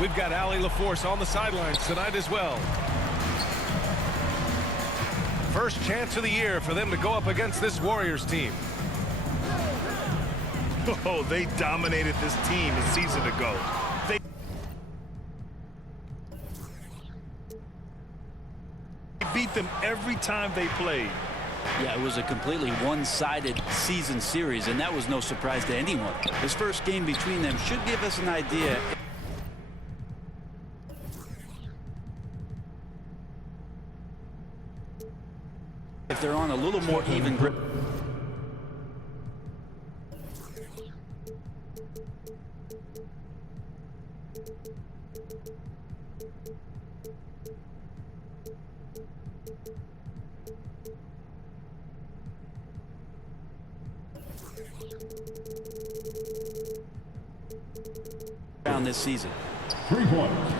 We've got Allie LaForce on the sidelines tonight as well. First chance of the year for them to go up against this Warriors team. Oh, they dominated this team a season ago. They beat them every time they played. Yeah, it was a completely one-sided season series, and that was no surprise to anyone. This first game between them should give us an idea. If they're on a little more even grip. Around this season. 3 points.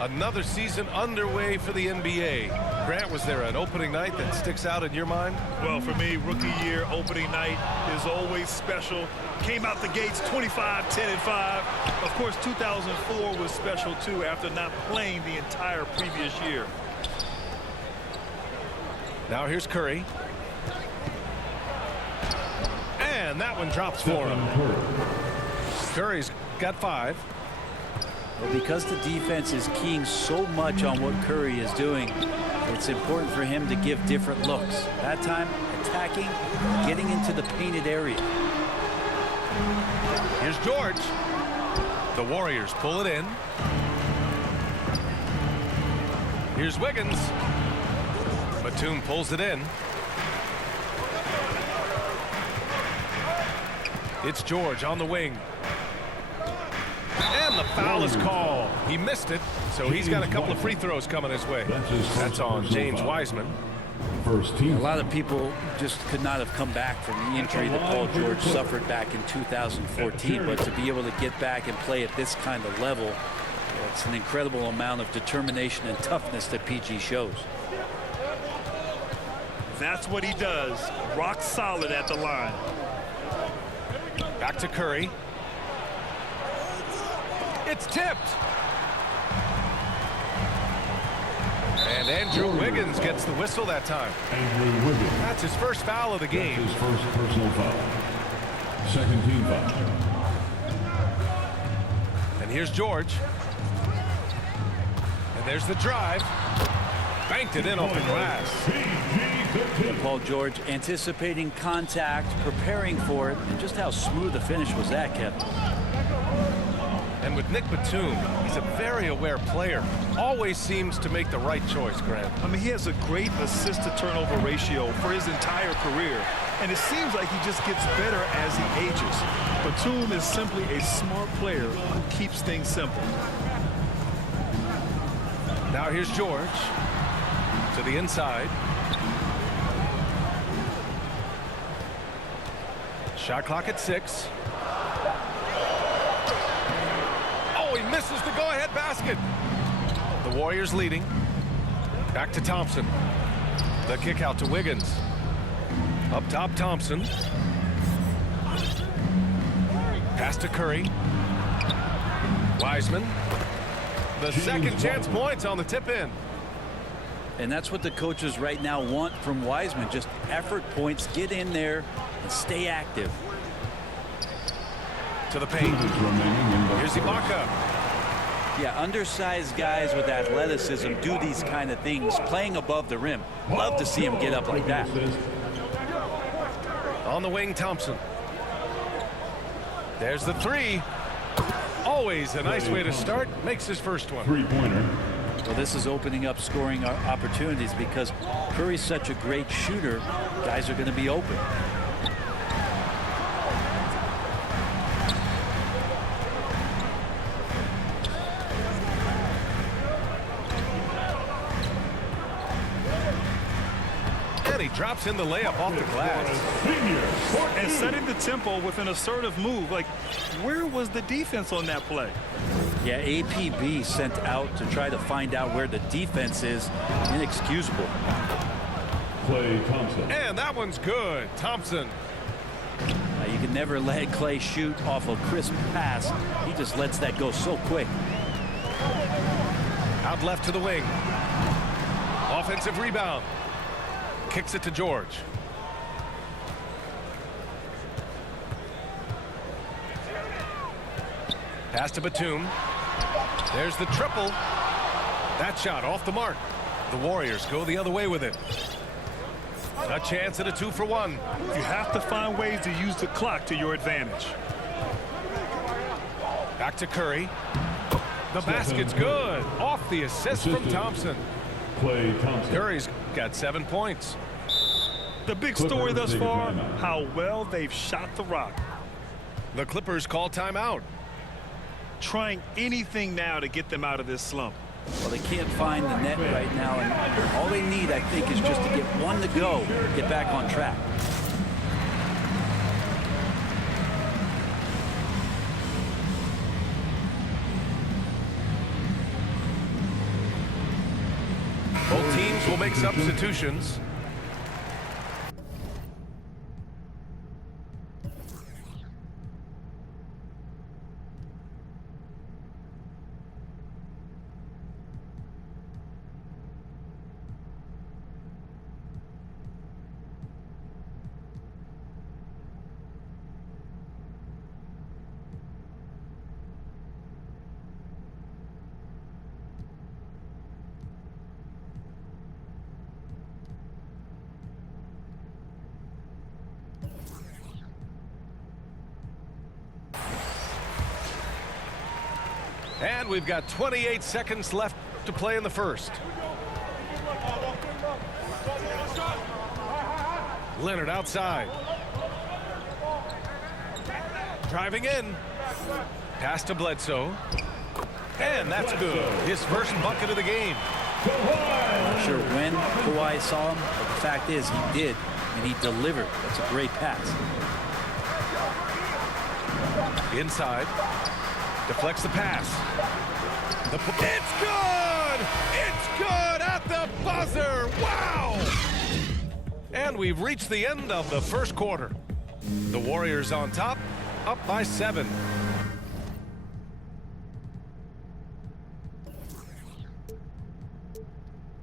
Another season underway for the NBA. Grant, was there an opening night that sticks out in your mind? Well, for me, rookie year opening night is always special. Came out the gates 25, 10, and 5. Of course, 2004 was special, too, after not playing the entire previous year. Now here's Curry. And that one drops for him. Curry's got 5. Well, because the defense is keying so much on what Curry is doing, it's important for him to give different looks. That time, attacking, getting into the painted area. Here's George. The Warriors pull it in. Here's Wiggins. Batum pulls it in. It's George on the wing. And the foul is called. He missed it, so he's got a couple of free throws coming his way. That's on James Wiseman. First team. A lot of people just could not have come back from the injury that Paul George suffered back in 2014, but to be able to get back and play at this kind of level, it's an incredible amount of determination and toughness that PG shows. That's what he does. Rock solid at the line. Back to Curry. It's tipped. And Andrew Wiggins gets the whistle that time. Andrew Wiggins. That's his first foul of the game. His first personal foul. Second team foul. And here's George. And there's the drive. Banked it in off the glass. Paul George anticipating contact, preparing for it, and just how smooth the finish was that, Kevin. And with Nick Batum, he's a very aware player. Always seems to make the right choice, Grant. I mean, he has a great assist-to-turnover ratio for his entire career, and it seems like he just gets better as he ages. Batum is simply a smart player who keeps things simple. Now here's George to the inside. Shot clock at 6. Misses the go-ahead basket. The Warriors leading. Back to Thompson. The kick out to Wiggins. Up top, Thompson. Pass to Curry. Wiseman. The second chance points on the tip in. And that's what the coaches right now want from Wiseman. Just effort points, get in there and stay active. To the paint. Here's Ibaka. Yeah, undersized guys with athleticism do these kind of things, playing above the rim. Love to see him get up like that. On the wing, Thompson. There's the 3. Always a nice way to start. Makes his first one. Three-pointer. Well, this is opening up scoring opportunities because Curry's such a great shooter. Guys are going to be open. He drops in the layup off the glass. And setting the tempo with an assertive move. Like, where was the defense on that play? Yeah, APB sent out to try to find out where the defense is. Inexcusable. Klay Thompson. And that one's good. Thompson. You can can never let Clay shoot off a crisp pass. He just lets that go so quick. Out left to the wing. Offensive rebound. Kicks it to George. Pass to Batum. There's the triple. That shot off the mark. The Warriors go the other way with it. A chance at a 2-for-1. You have to find ways to use the clock to your advantage. Back to Curry. The basket's good. Off the assist from Thompson. Klay Thompson. Curry's got 7 points. The big story thus far, how well they've shot the rock. The Clippers call timeout. Trying anything now to get them out of this slump. Well, they can't find the net right now, and all they need, I think, is just to get one to go, get back on track. Both teams will make substitutions. And we've got 28 seconds left to play in the first. Leonard outside. Driving in. Pass to Bledsoe. And that's good. His first bucket of the game. I'm not sure when Kawhi saw him, but the fact is he did, and he delivered. That's a great pass. Inside. Deflects the pass. It's good! It's good at the buzzer! Wow! And we've reached the end of the first quarter. The Warriors on top, up by 7.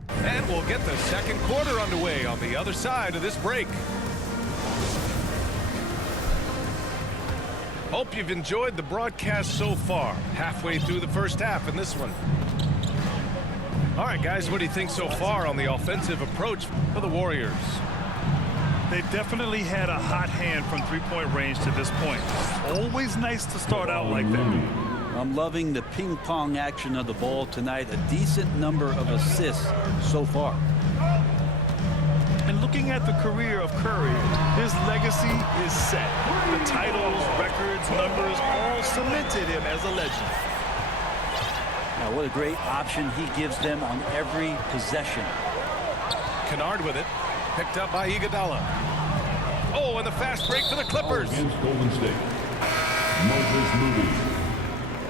And we'll get the second quarter underway on the other side of this break. Hope you've enjoyed the broadcast so far. Halfway through the first half in this one. All right, guys, what do you think so far on the offensive approach for the Warriors? They definitely had a hot hand from three-point range to this point. Always nice to start out like that. I'm loving the ping pong action of the ball tonight. A decent number of assists so far. And looking at the career of Curry, his legacy is set. The titles, records, numbers all cemented him as a legend. Now, what a great option he gives them on every possession. Kennard with it. Picked up by Iguodala. Oh, and the fast break for the Clippers. Against Golden State. Moses Moody.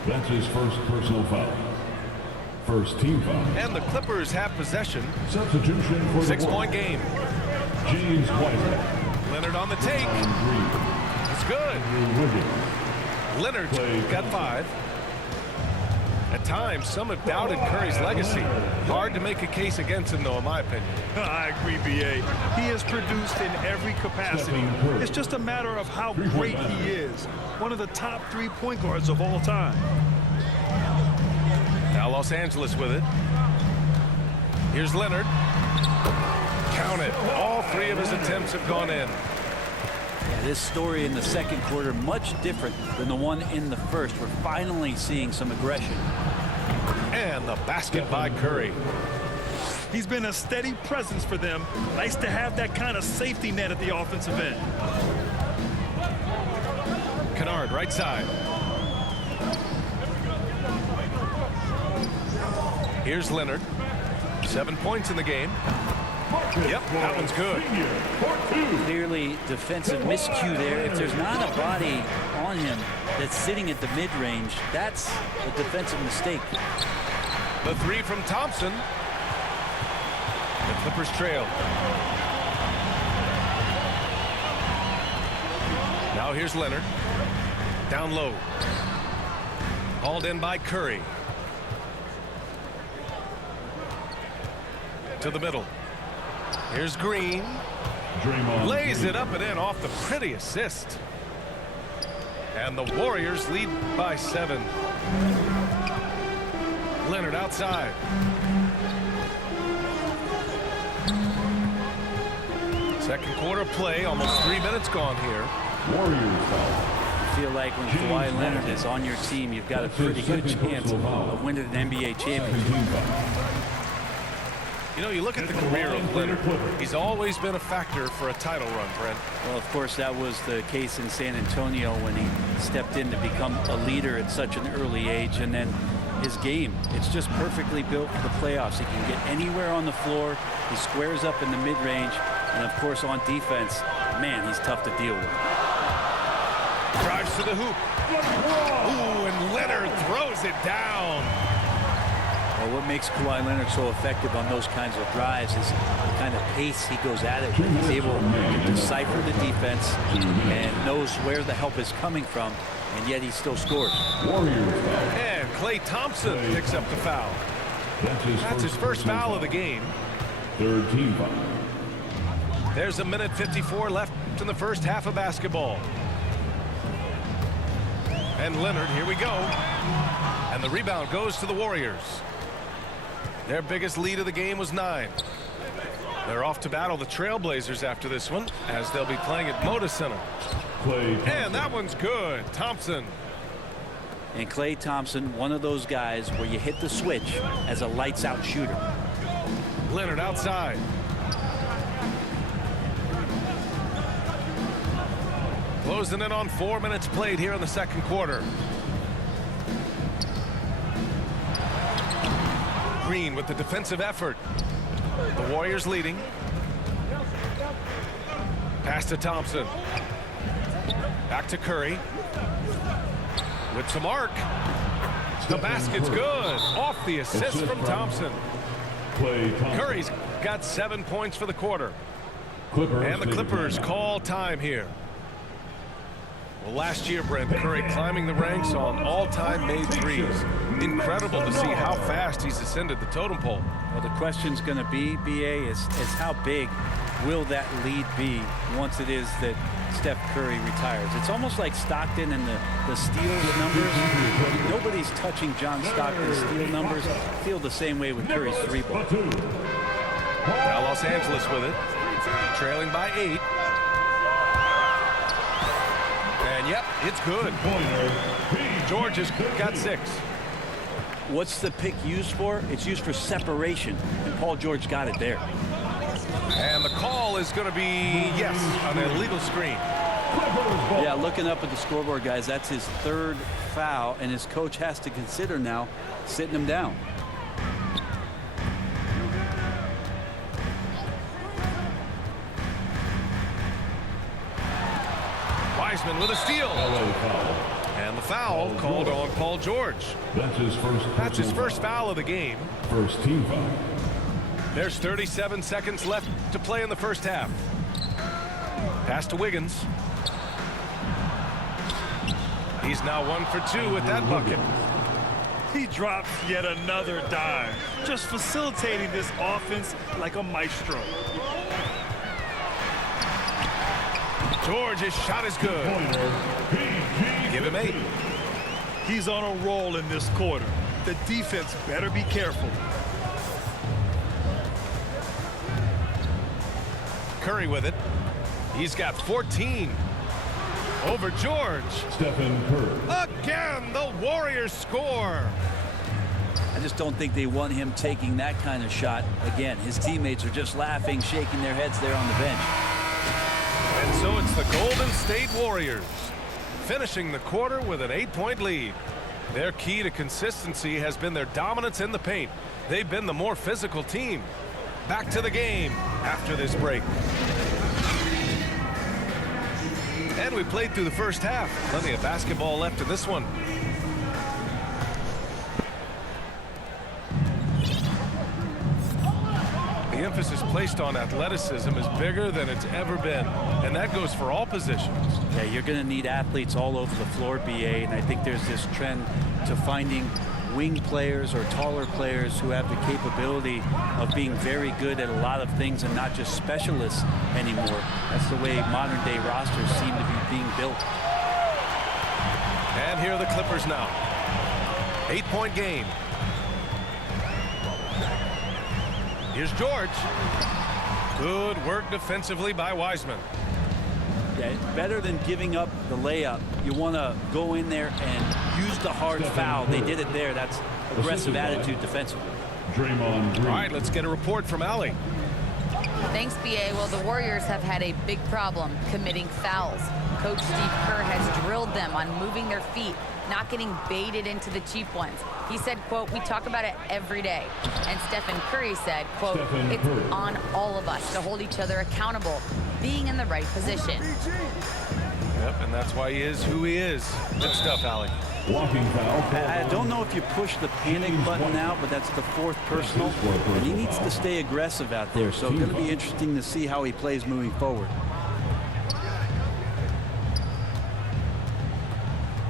That's his first personal foul. First team foul. And the Clippers have possession. Substitution for the 6-point game. James Whitehead. Leonard on the take. It's good. Leonard got 5. At times, some have doubted Curry's legacy. Hard to make a case against him, though, in my opinion. I agree, B.A. He has produced in every capacity. It's just a matter of how great he is. One of the top 3 point guards of all time. Now Los Angeles with it. Here's Leonard. Count it. All 3 of his attempts have gone in. Yeah, this story in the second quarter, much different than the one in the first. We're finally seeing some aggression. And the basket by Curry. He's been a steady presence for them. Nice to have that kind of safety net at the offensive end. Kennard, right side. Here's Leonard. 7 points in the game. Yep, that one's good. Clearly defensive miscue there. If there's not a body on him that's sitting at the mid-range, that's a defensive mistake. The 3 from Thompson. The Clippers trail. Now here's Leonard. Down low. Hauled in by Curry. To the middle. Here's Green. Draymond Lays Green. it up and in off the pretty assist. And the Warriors lead by 7. Leonard outside. Second quarter play, almost 3 minutes gone here. Warriors foul. I feel like when Kawhi Leonard is on your team, you've got a pretty good chance of winning an NBA championship. 17 foul. You know, you look at the career of Leonard, he's always been a factor for a title run, Brent. Well, of course, that was the case in San Antonio when he stepped in to become a leader at such an early age. And then his game, it's just perfectly built for the playoffs. He can get anywhere on the floor. He squares up in the mid-range. And, of course, on defense, man, he's tough to deal with. Drives to the hoop. Ooh, and Leonard throws it down. Well, what makes Kawhi Leonard so effective on those kinds of drives is the kind of pace he goes at it with. He's able to decipher the defense and knows where the help is coming from, and yet he still scores. Warriors foul. And Klay Thompson picks up the foul. That's his first foul of the game. Third team foul. There's a minute 54 left in the first half of basketball. And Leonard, here we go. And the rebound goes to the Warriors. Their biggest lead of the game was 9. They're off to battle the Trailblazers after this one, as they'll be playing at Moda Center. Klay And that one's good. Thompson. And Klay Thompson, one of those guys where you hit the switch as a lights-out shooter. Leonard outside. Closing in on 4 minutes played here in the second quarter. Green with the defensive effort. The Warriors leading. Pass to Thompson. Back to Curry. With some arc. The basket's good. Off the assist from Thompson. Klay Thompson. Curry's got 7 points for the quarter. Clippers And the take a Clippers timeout. call time here. Well, last year, Brent, Curry climbing the ranks on all-time made threes. Incredible to see how fast he's ascended the totem pole. Well, the question's going to be, BA, is how big will that lead be once it is that Steph Curry retires? It's almost like Stockton and the steals numbers. Nobody's touching John Stockton's steal numbers. I feel the same way with Curry's three ball. Now Los Angeles with it. Trailing by 8. And yep, it's good. George has got 6. What's the pick used for? It's used for separation, and Paul George got it there. And the call is going to be, yes, an illegal screen. Yeah, looking up at the scoreboard, guys, that's his 3rd foul, and his coach has to consider now sitting him down. Wiseman with a steal. And the foul called on Paul George. That's his first foul of the game. First team foul. There's 37 seconds left to play in the first half. Pass to Wiggins. He's now 1 for 2 with that bucket. He drops yet another dime, just facilitating this offense like a maestro. George's shot is good. Give him 8. He's on a roll in this quarter. The defense better be careful. Curry with it. He's got 14 over George. Stephen Curry. Again, the Warriors score. I just don't think they want him taking that kind of shot again. His teammates are just laughing, shaking their heads there on the bench. And so it's the Golden State Warriors finishing the quarter with an 8-point lead. Their key to consistency has been their dominance in the paint. They've been the more physical team. Back to the game after this break. And we played through the first half. Plenty of basketball left in this one. The emphasis placed on athleticism is bigger than it's ever been, and that goes for all positions. Yeah, you're going to need athletes all over the floor, BA, and I think there's this trend to finding wing players or taller players who have the capability of being very good at a lot of things and not just specialists anymore. That's the way modern day rosters seem to be being built. And here are the Clippers now. 8-point game. Here's George. Good work defensively by Wiseman. Yeah, better than giving up the layup. You want to go in there and use the hard foul. They did it there. That's aggressive attitude defensively. Draymond Green. All right, let's get a report from Allie. Thanks, BA. Well, the Warriors have had a big problem committing fouls. Coach Steve Kerr has drilled them on moving their feet, not getting baited into the cheap ones. He said, quote, "We talk about it every day." And Stephen Curry said, quote, "It's on all of us to hold each other accountable, being in the right position." Yep, and that's why he is who he is. Good stuff, Allie. Blocking foul. I don't know if you push the panic button now, but that's the fourth personal, and he needs to stay aggressive out there. So it's going to be interesting to see how he plays moving forward.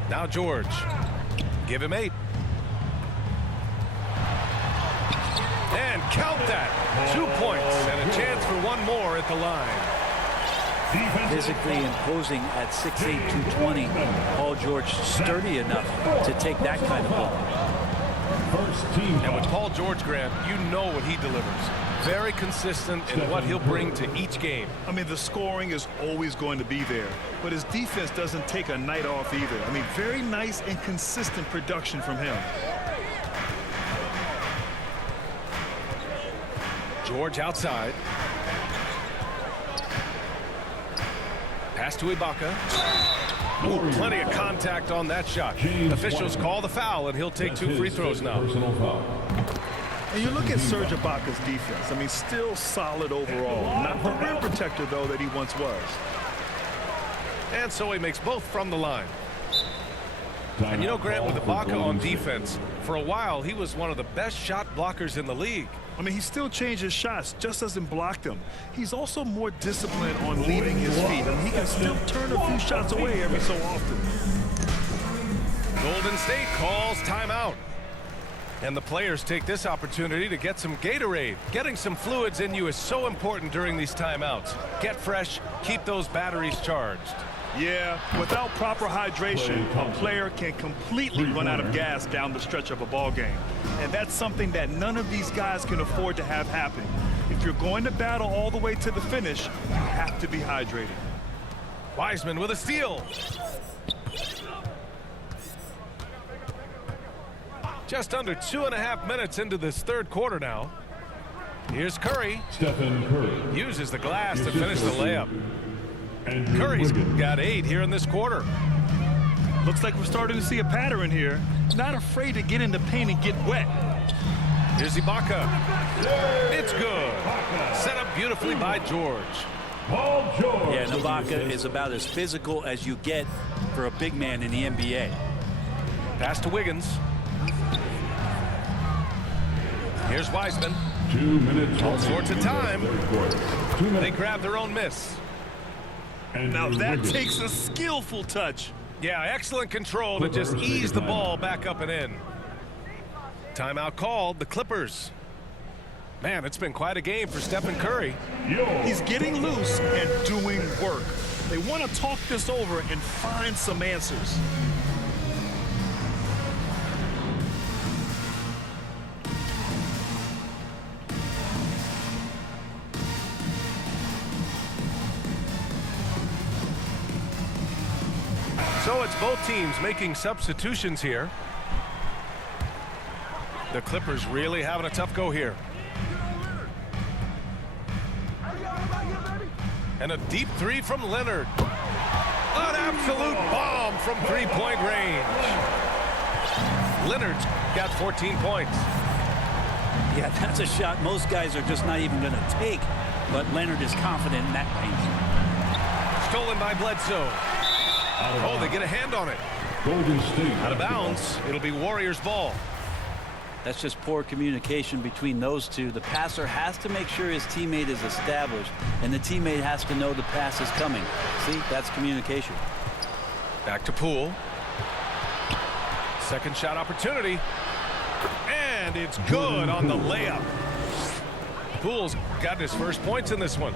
Now George. Give him 8. And count that. 2 points and a chance for one more at the line. Physically imposing at 6'8", 220. Paul George sturdy enough to take that kind of ball. First team And with foul. Paul George, Grant, you know what he delivers. Very consistent in what he'll bring to each game. I mean, the scoring is always going to be there, but his defense doesn't take a night off either. I mean, very nice and consistent production from him. George outside. Pass to Ibaka. Ooh, plenty of contact on that shot. James Officials Wiseman. call the foul, and he'll take That's 2 his free throws fifth now. Personal foul. And you look at Serge Ibaka's defense. I mean, still solid overall. Not the rim protector, though, that he once was. And so he makes both from the line. And you know, Grant, with Ibaka on defense, for a while he was one of the best shot blockers in the league. I mean, he still changes shots, just doesn't block them. He's also more disciplined on leaving his feet. I mean, he can still turn a few shots away every so often. Golden State calls timeout. And the players take this opportunity to get some Gatorade. Getting some fluids in you is so important during these timeouts. Get fresh, keep those batteries charged. Yeah, without proper hydration, a player can completely run out of gas down the stretch of a ball game. And that's something that none of these guys can afford to have happen. If you're going to battle all the way to the finish, you have to be hydrated. Wiseman with a steal. Just under 2.5 minutes into this third quarter now. Here's Curry. Stephen Curry. Uses the glass to finish the layup. Andrew Curry's Wiggins. got 8 here in this quarter. Looks like we're starting to see a pattern here. Not afraid to get in the paint and get wet. Here's Ibaka. It's good. Set up beautifully by George. Paul George. Yeah, and Ibaka is about as physical as you get for a big man in the NBA. Pass to Wiggins. Here's Wiseman. 2 minutes. All sorts of time. Third quarter. 2 They minutes. grab their own miss. Now Andrew that Wiggins. takes a skillful touch. Yeah, excellent control to just ease the ball back up and in. Timeout called, the Clippers. Man, it's been quite a game for Stephen Curry. He's getting loose and doing work. They want to talk this over and find some answers. So it's both teams making substitutions here. The Clippers really having a tough go here. And a deep 3 from Leonard. An absolute bomb from 3-point range. Leonard's got 14 points. Yeah, that's a shot most guys are just not even going to take, but Leonard is confident in that range. Stolen by Bledsoe. Oh, they get a hand on it. Golden State. Out of bounds. It'll be Warriors ball. That's just poor communication between those two. The passer has to make sure his teammate is established, and the teammate has to know the pass is coming. See, that's communication. Back to Poole. Second shot opportunity. And it's good on the layup. Poole's got his first points in this one.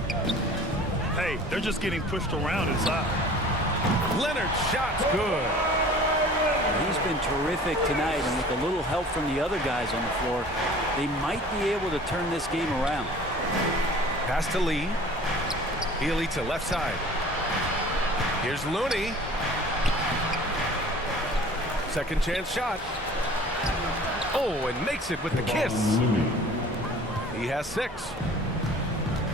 Hey, they're just getting pushed around inside. Leonard's shot's good. He's been terrific tonight, and with a little help from the other guys on the floor, they might be able to turn this game around. Pass to Lee. Bjelica left side. Here's Looney. Second chance shot. Oh, and makes it with the kiss. He has 6.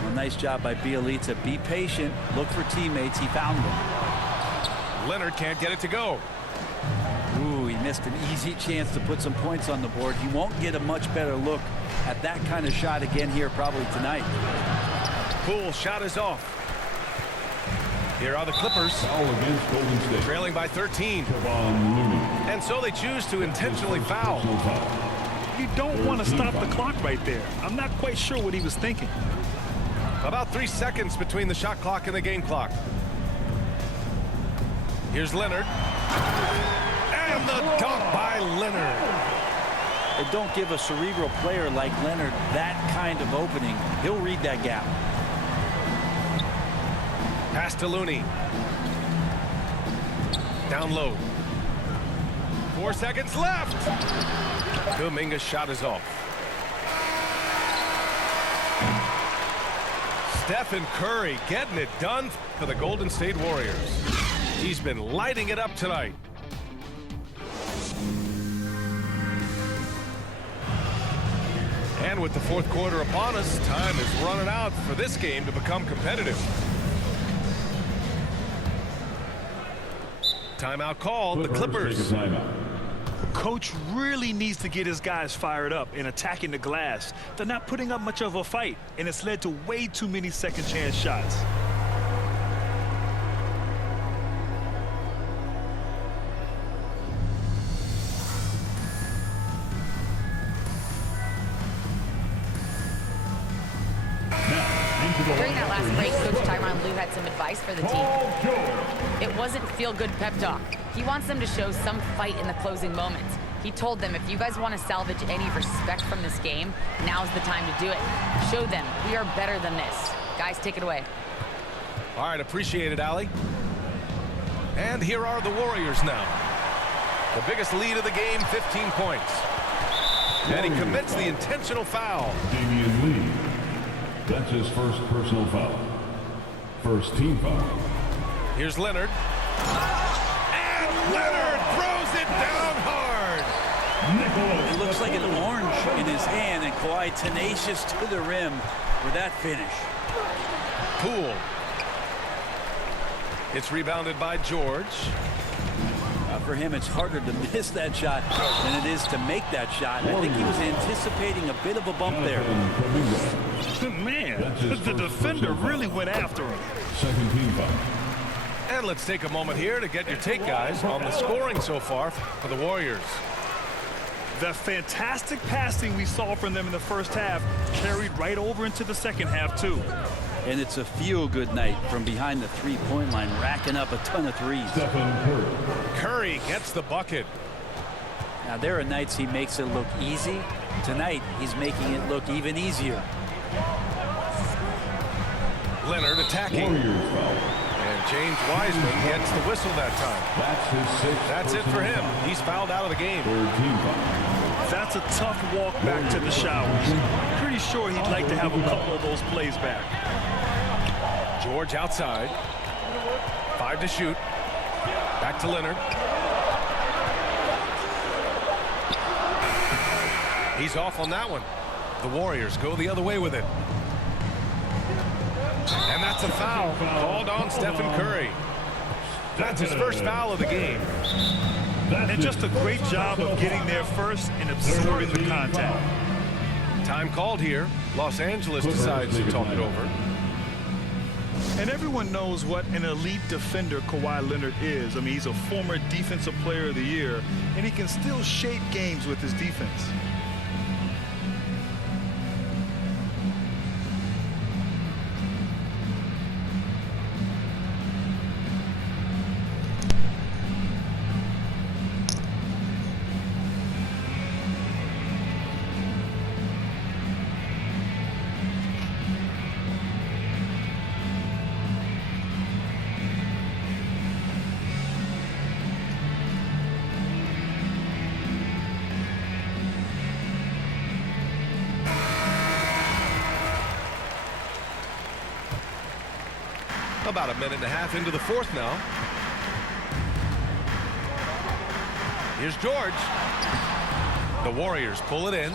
Well, nice job by Bjelica. Be patient. Look for teammates. He found them. Leonard can't get it to go. Ooh, he missed an easy chance to put some points on the board. He won't get a much better look at that kind of shot again here probably tonight. Poole shot is off. Here are the Clippers. Foul against Golden State. Trailing by 13. Kevon Looney. And so they choose to intentionally foul. Personal foul. You don't want to stop the clock right there. I'm not quite sure what he was thinking. About 3 seconds between the shot clock and the game clock. Here's Leonard. And the dunk by Leonard. And don't give a cerebral player like Leonard that kind of opening. He'll read that gap. Pass to Looney. Down low. 4 seconds left. Kuminga's shot is off. Stephen Curry getting it done for the Golden State Warriors. He's been lighting it up tonight. And with the fourth quarter upon us, time is running out for this game to become competitive. Timeout called. The Clippers. Take a timeout. Coach really needs to get his guys fired up in attacking the glass. They're not putting up much of a fight, and it's led to way too many second chance shots. During that last break, Coach Tyronn Lue had some advice for the team. It wasn't feel-good pep talk. He wants them to show some fight in the closing moments. He told them, if you guys want to salvage any respect from this game, now's the time to do it. Show them we are better than this. Guys, take it away. All right, appreciate it, Allie. And here are the Warriors now. The biggest lead of the game, 15 points. And he commits the intentional foul. Damian Lee. That's his first personal foul. First team foul. Here's Leonard. And Leonard throws it down hard. It looks like an orange in his hand, and Kawhi tenacious to the rim with that finish. Poole. It's rebounded by George. For him, it's harder to miss that shot than it is to make that shot. I think he was anticipating a bit of a bump there. Man, the defender really went after him. Second team foul. And let's take a moment here to get your take, guys, on the scoring so far for the Warriors. The fantastic passing we saw from them in the first half carried right over into the second half, too. And it's a feel-good night from behind the three-point line, racking up a ton of threes. Stephen Curry. Curry gets the bucket. Now, there are nights he makes it look easy. Tonight, he's making it look even easier. Leonard attacking. Warriors foul. And James Wiseman gets the whistle that time. That's his sixth. That's it for him. He's fouled out of the game. Third team foul. That's a tough walk back to the showers. Pretty sure he'd like to have a couple of those plays back. George outside. 5 to shoot. Back to Leonard. He's off on that one. The Warriors go the other way with it. And that's a foul called on Stephen Curry. That's his first foul of the game. And just a great job of getting there first and absorbing the contact. Time called here. Los Angeles decides to talk it over. And everyone knows what an elite defender Kawhi Leonard is. I mean, he's a former Defensive Player of the Year, and he can still shape games with his defense. About a minute and a half into the fourth now. Here's George. The Warriors pull it in.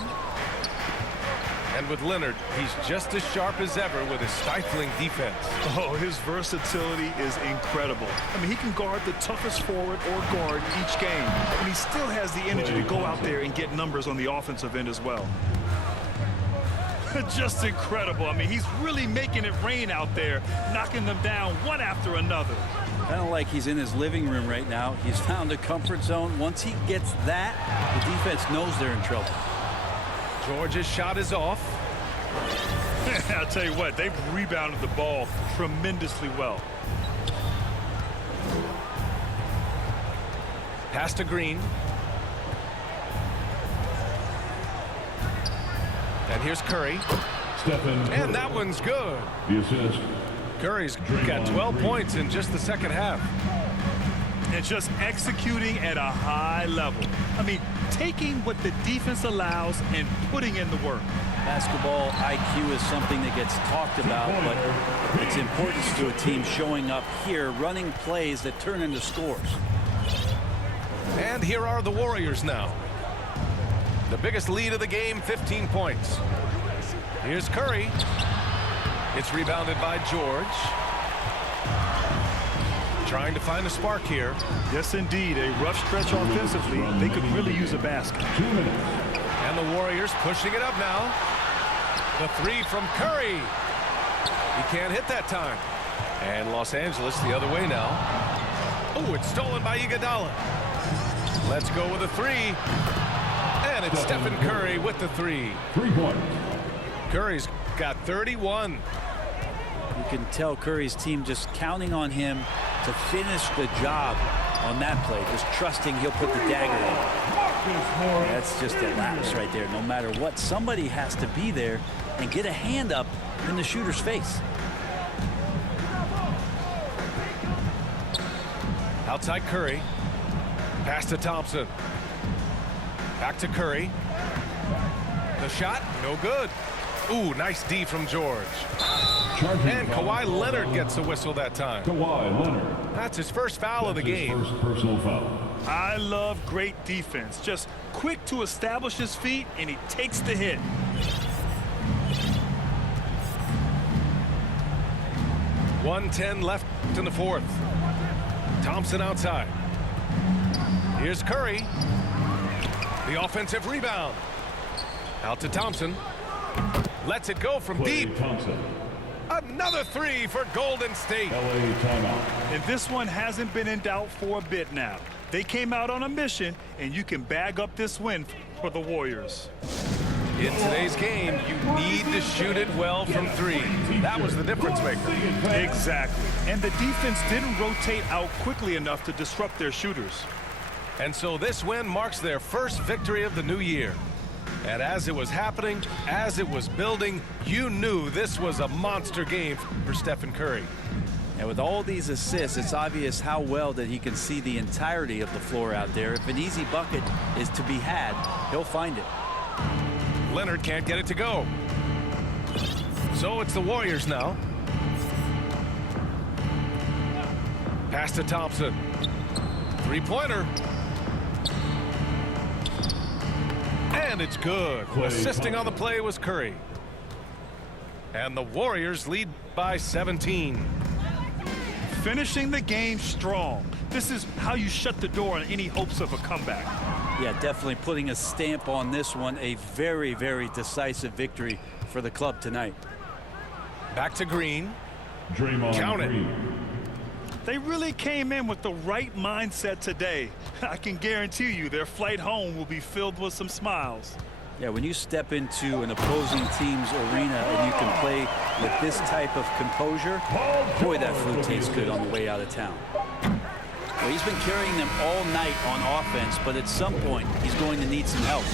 And with Leonard, he's just as sharp as ever with his stifling defense. Oh, his versatility is incredible. I mean, he can guard the toughest forward or guard each game. And he still has the energy to go out there and get numbers on the offensive end as well. Just incredible. I mean, he's really making it rain out there, knocking them down one after another. Kind of like he's in his living room right now. He's found a comfort zone. Once he gets that, the defense knows they're in trouble. George's shot is off. I'll tell you what, they've rebounded the ball tremendously well. Pass to Green. And here's Curry. Stephen Curry. And that one's good. The assist. Curry's got 12 points in just the second half. And just executing at a high level. I mean, taking what the defense allows and putting in the work. Basketball IQ is something that gets talked about, but its importance to a team showing up here, running plays that turn into scores. And here are the Warriors now. The biggest lead of the game, 15 points. Here's Curry. It's rebounded by George. Trying to find a spark here. Yes, indeed. A rough stretch offensively. They could really use a basket. 2 minutes. And the Warriors pushing it up now. The three from Curry. He can't hit that time. And Los Angeles the other way now. Oh, it's stolen by Iguodala. Let's go with a three. And it's Stephen Curry with the three. 3 points. Curry's got 31. You can tell Curry's team just counting on him to finish the job on that play, just trusting he'll put the dagger in. That's just a lapse right there. No matter what, somebody has to be there and get a hand up in the shooter's face. Outside Curry. Pass to Thompson. Back to Curry. The shot, no good. Ooh, nice D from George. And Kawhi Leonard gets a whistle that time. Kawhi Leonard. That's his first foul of the That's his game. first personal foul. I love great defense. Just quick to establish his feet, and he takes the hit. .110 left in the fourth. Thompson outside. Here's Curry. The offensive rebound. Out to Thompson. Lets it go from Klay deep. Thompson. Another three for Golden State. LA timeout. And this one hasn't been in doubt for a bit now. They came out on a mission, and you can bag up this win for the Warriors. In today's game, you need to shoot it well from three. That was the difference maker. Exactly. And the defense didn't rotate out quickly enough to disrupt their shooters. And so this win marks their first victory of the new year. And as it was happening, as it was building, you knew this was a monster game for Stephen Curry. And with all these assists, it's obvious how well that he can see the entirety of the floor out there. If an easy bucket is to be had, he'll find it. Leonard can't get it to go. So it's the Warriors now. Pass to Thompson. Three-pointer. And it's good. Assisting on the play was Curry. And the Warriors lead by 17. Finishing the game strong. This is how you shut the door on any hopes of a comeback. Yeah, definitely putting a stamp on this one. A very, very decisive victory for the club tonight. Back to Green. Draymond Count it. Green. They really came in with the right mindset today. I can guarantee you their flight home will be filled with some smiles. Yeah, when you step into an opposing team's arena and you can play with this type of composure, boy, that food tastes good on the way out of town. Well, he's been carrying them all night on offense, but at some point, he's going to need some help.